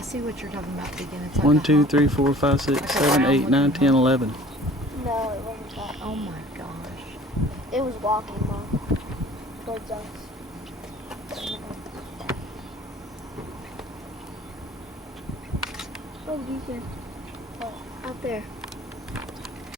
I see what you're talking about, Deacon. It's like 1, a 2, hawk. 3, 4, 5, 6, Like a 7, 8, round 9, looking 10, hawk. 11. No, it wasn't that. Oh my gosh. It was walking, Mom, towards us. Oh, Deacon. What? Out there.